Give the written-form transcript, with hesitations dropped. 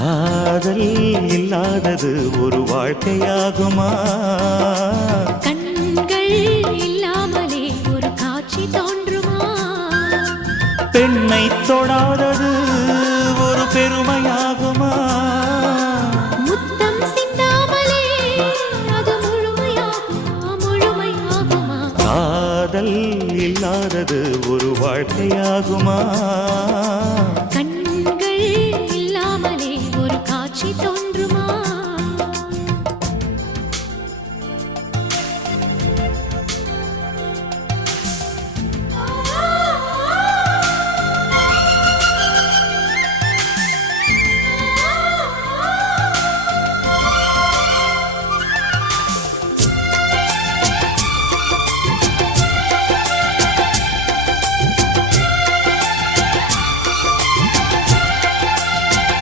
காதல் இல்லாதது ஒரு வாழ்க்கையாகுமா? கண்கள் இல்லாமலே ஒரு காட்சி தோன்றுமா? பெண்ணை தொடாதது ஒரு பெருமையாகுமா? முத்தம் சிந்தாமலே அது முழுமையாகுமா? முழுமையாகுமா? காதல் இல்லாதது ஒரு வாழ்க்கையாகுமா?